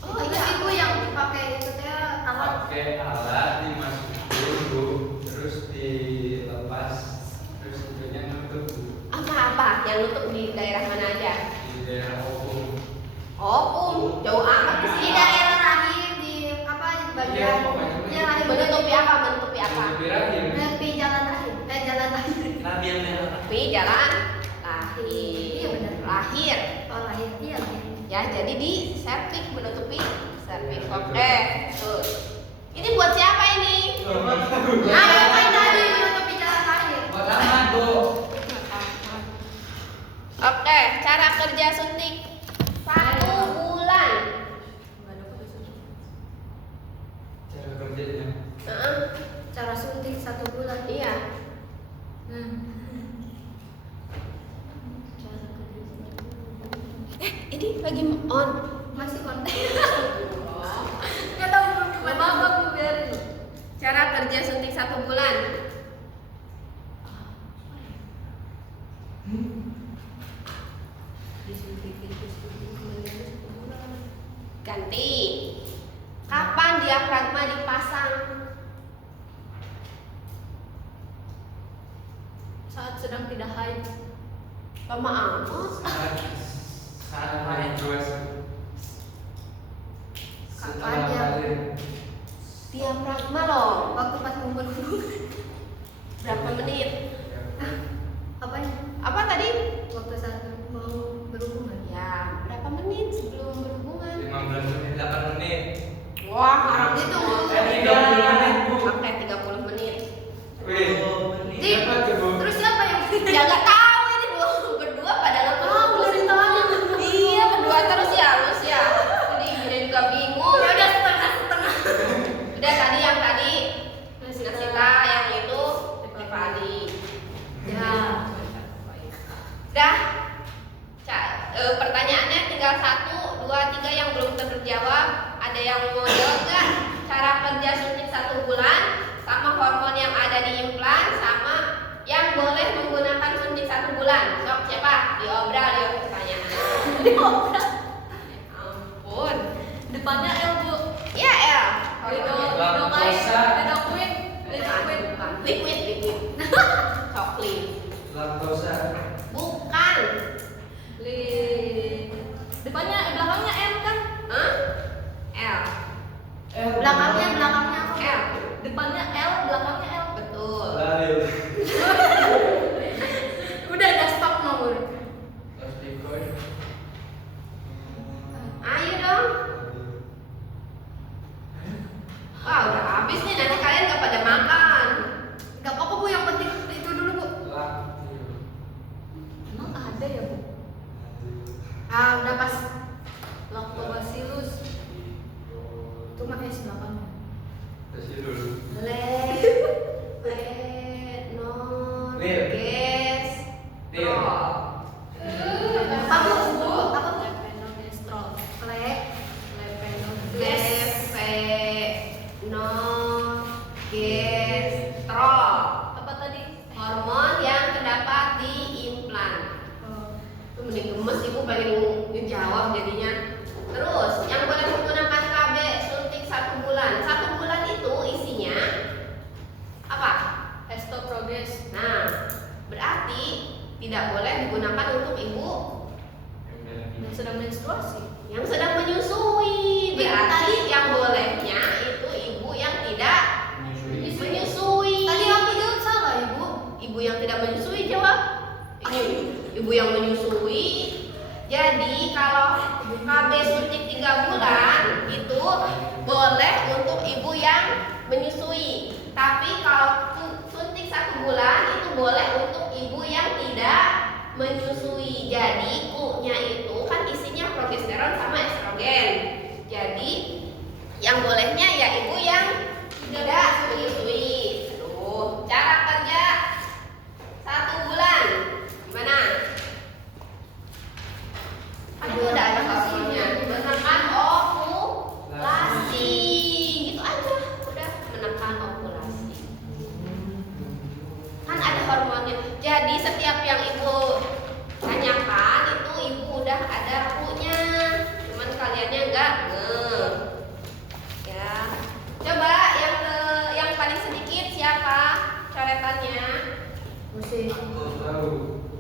Oh itu sih Bu yang dipakai itu teh alat. Pakai alat dimasukin dulu, terus dilepas, terus ujungnya nutup Apa yang nutup di daerah mana aja? di daerah opung. Oh, jauh amat ke Di sini. daerah rahim di apa di Iya, bagian pokoknya ya rahim Menutupi apa? Menutupi apa? Menutupi rahim. Menutupi jalan rahim jalan rahim. Nabi yang merah. Menutupi jalan lahir. Iya, benar. Lahir. Oh lahir iya lahir. Ya, jadi di serviks, menutupi serviks. Oke, terus. Ini buat siapa ini? Nah yang lain tadi menutupi jalan rahim. Buat aman, Bu. Oke, cara kerja suntik 1 bulan. Cara kerjanya. Heeh, Cara suntik 1 bulan. iya. Ini lagi on. Masih konten. Nggak tahu belum Gak gimana. apa-apa Bu, biarin. Cara kerja suntik 1 bulan. Ganti. Kapan diafragma dipasang? Saat sedang tidak haid. Lama amat. Saat hari puasa. Kapan Setelah ya? lahir. Diafragma loh. Waktu pas ngumpul Berapa menit? apa ya? Apa tadi? Waktu saat mau berhubungan. Ya, berapa menit sebelum berhubungan? 15 menit, 8 menit. Wah, haram Itu. itu. 30 menit, Bu. Oke, 30 menit. Wih. Ih, Apa tuh, Bu? terus siapa yang Ya nggak tahu ini berdua pada nggak udah ditanya. Iya, berdua terus ya, Lus ya. Jadi ibunya juga bingung. Ya udah setengah. Udah tadi yang tadi Nasita. Nasita, yang itu Rifadi. Ya. Dah. Pertanyaannya tinggal 1, 2, 3 yang belum terjawab. Ada yang mau jawab nggak? Cara kerja suntik 1 bulan, sama hormon yang ada di implan, sama yang boleh menggunakan suntik 1 bulan. Sok siapa? Diobral yuk pertanyaan. Diobral. Ampun. Depannya L Bu. Ya El. Lidocaine. Bukan. Liquid. Coklat. Laktosa. Bukan. Depannya belakangnya N kan? Hah? L. Belakangnya apa? L. Depannya L, belakangnya L. Betul. Lahir. Udah stop nomor. Corticoid. Ayo dong. Wah, udah habis nih. Nanti kalian gak pada makan. Gak apa-apa Bu, yang penting itu dulu Bu. Laktil. Emang ada ya Bu? Ah udah pas. Lactobacillus. Itu mah S belakangnya. Kasih dulu. Levonorgestrol. Apa Bu? Apa Bu? Lepenogestrol. Levonorgestrol. Apa tadi? Hormon yang terdapat di implan. Itu mending gemes ibu pengen ngejawab jadinya. Terus yang boleh menggunakan KB suntik 1 bulan. 1 bulan itu isinya apa? Estroproges. Nah, berarti tidak boleh digunakan untuk ibu Yang sedang menstruasi. yang sedang menyusui. Berarti yang bolehnya itu ibu yang tidak menyusui. Tadi aku jawab salah ibu. Ibu yang tidak menyusui jawab. Ibu yang menyusui. Jadi kalau KB suntik 3 bulan itu boleh untuk ibu yang menyusui. Tapi kalau suntik 1 bulan itu boleh untuk ibu yang tidak menyusui. Jadi kunya itu kan isinya progesteron sama estrogen. Jadi yang bolehnya ya ibu yang tidak menyusui. Tuh, cara kerja 1 bulan gimana? Kan itu udah ada hormonnya. Menekan ovulasi. Gitu aja. Udah menekan ovulasi. Kan ada hormonnya. Jadi setiap yang ibu tanyakan itu ibu udah ada kunya. Cuman kaliannya enggak ngeh. Ya. Coba yang paling sedikit siapa coretannya? Musik. Tahu.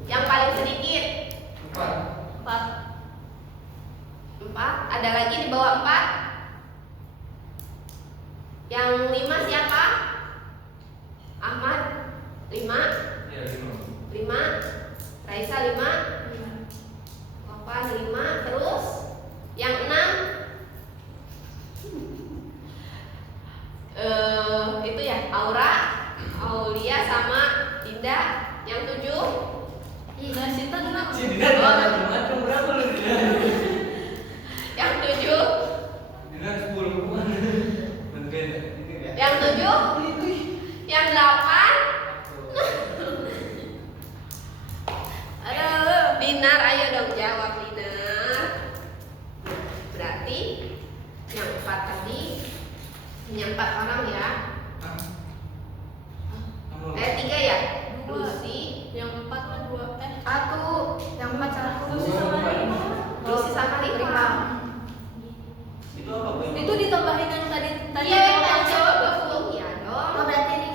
Yang paling sedikit 4. 4. 4. Ada lagi di bawah 4. Yang 5 siapa? Ahmad 5. Ya, 5. 5. Raisa 5. Opan 5. Terus yang 6 itu ya Aura, Aulia sama Dinda. Yang 7 Nah, Sinta 6. Si Dina macam-macam berapa lu Dina? yang 7 Dina 10 kemana? Berbeda. Ini ya. yang 7 yang 8 Aduh, Dinar, ayo dong jawab Dinar. Berarti yang 4 tadi, yang 4 orang ya. Kamu. 3 ya? Dua. Lucy, Yang 4 mah 2. Satu. Yang 4 satu. Lucy sama Rima. Itu apa Bu? Itu ditambahin yang tadi Iya, yang yang jawab. jawab iya dong. Oh berarti ini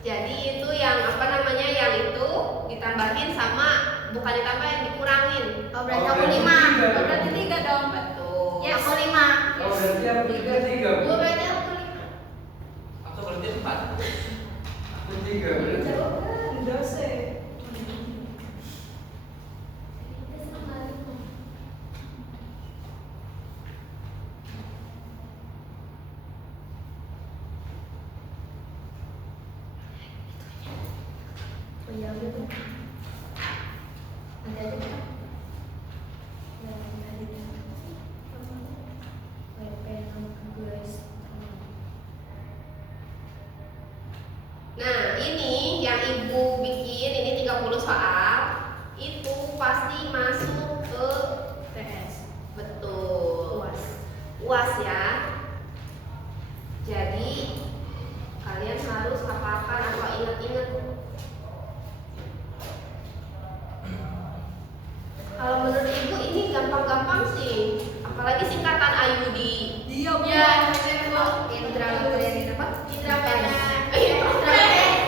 Jadi itu yang apa namanya yang itu ditambahin sama bukan ditambahin dikurangin. oh berarti Oh, aku berarti 5. tiga. Oh, berarti 3 dong. Betul. Ya aku 5. Oh, berarti aku 3. Oh berarti aku 5. Aku berarti 4. Aku 3 berarti. Oh iya gitu. Nanti aja kan. Nah, ini yang ibu bikin ini 30 soal itu pasti masuk ke PS. betul. Puas. UAS ya. Jadi kalian harus hafalkan atau ingat-ingat. Kalau menurut ibu ini gampang-gampang sih. Apalagi singkatan Ayudi. Dia Ya, Indra Putri apa? Indra Pena.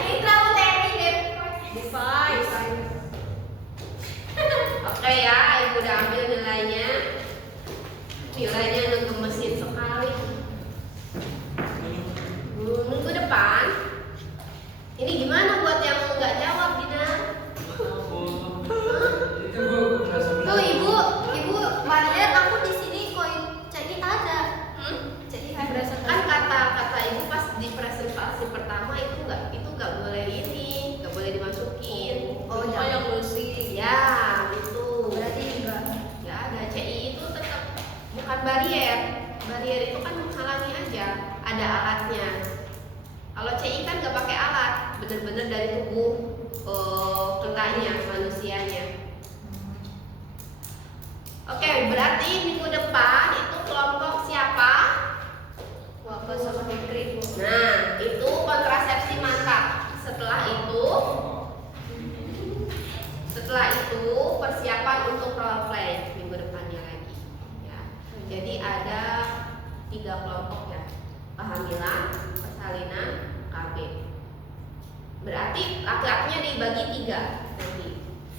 Indra Putri device. Oke ya, ibu udah ambil nilainya. Nilainya ngegemesin sekali. Minggu depan ini gimana buat yang nggak jawab, Dina? Itu gua kelas 11. Tuh ibu lihat aku di sini koin CI ada. CI ada. Kan kata ibu pas di presentasi pertama itu nggak boleh ini, nggak boleh dimasukin. Oh, Oh, jangan. yang Lucy. Ya, itu. Berarti enggak. Ya ada CI itu tetap bukan barier. Barier itu kan menghalangi aja. ada alatnya. Kalau CI kan nggak pakai alat, bener-bener dari tubuh kitanya, manusianya. Oke, berarti minggu depan itu kelompok siapa? Wabah sama Fikri. Nah, itu kontrasepsi mantap. Setelah itu persiapan untuk role play minggu depannya lagi. Ya. Jadi ada 3 kelompok ya, kehamilan, persalinan, KB. Berarti laki-lakinya dibagi 3 nanti.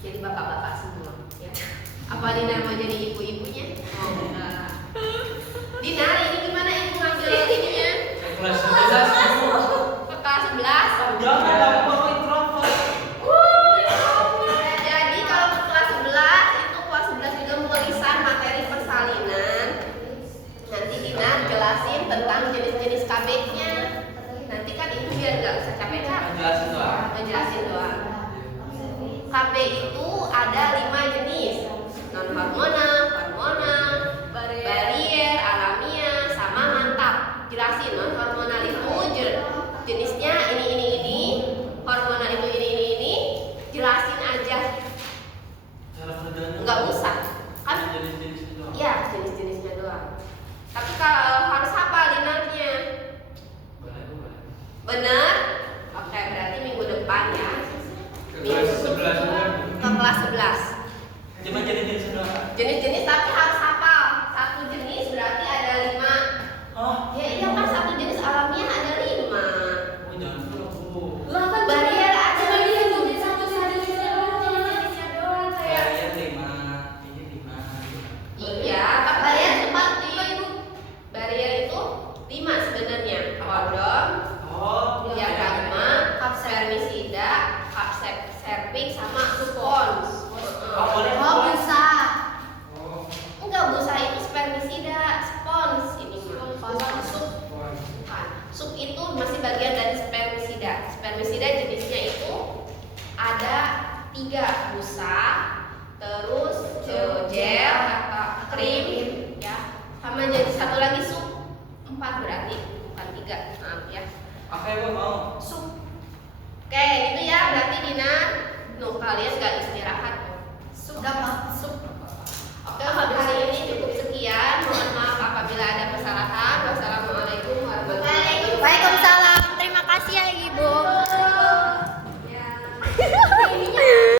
Jadi bapak-bapak semua. Ya. Apa Dinar mau jadi ibu-ibunya? Oh enggak. Dinar, ini gimana ibu ngambil ininya? Kelas 11 Bu. Ke kelas 11? Jangan aku introvert. Jadi kalau ke kelas 11 itu kelas 11 juga menulisan materi persalinan. Nanti Dinar jelasin tentang jenis-jenis KB-nya. Nanti kan itu biar nggak usah capek-capek. Jelasin doang. Menjelasin doang. KB itu ada 5 jenis. Non hormonal, hormonal, barier, alamiah, sama mantap. Jelasin non hormonal itu jenisnya ini. Hormonal itu ini. Jelasin aja. Cara kerjanya Nggak usah. Kan jenis-jenis itu doang. iya, jenis-jenisnya doang. Tapi kalau harus hafal dinarnya. Boleh. Bener? Oke, berarti minggu depan ya. Kelas 11 Ke kelas 11. Cuma jenis-jenis doang. Jenis-jenis tapi harus hafal. Satu jenis berarti ada 5. Oh, Ya iya kan satu jenis alamiah ada 5. oh jangan dulu Bu. Lah kan Barier ada cuma lagi bisa tuh. jadi satu jenisnya doang kayak Kalian 5, ini 5. Iya, tapi barier cepat ibu. Barier itu 5 sebenarnya. Kondom, Oh, diafragma, spermisida, cup cervix sama spons. Oh, boleh. Oh, bisa. Oh, Enggak, busa itu spermisida, spons ini mah. Sup. pohon. Bukan. Sup itu masih bagian dari spermisida. Spermisida jenisnya itu ada 3, busa, terus gel atau krim, ya, sama jadi satu lagi sup. 4 berarti, bukan 3. Maaf ya. Oke Bu, mau. Sup. Oke, itu ya berarti Dina. Nuh, kalian gak istirahat. Sudah Pak. Oke, hari ini cukup sekian. Mohon maaf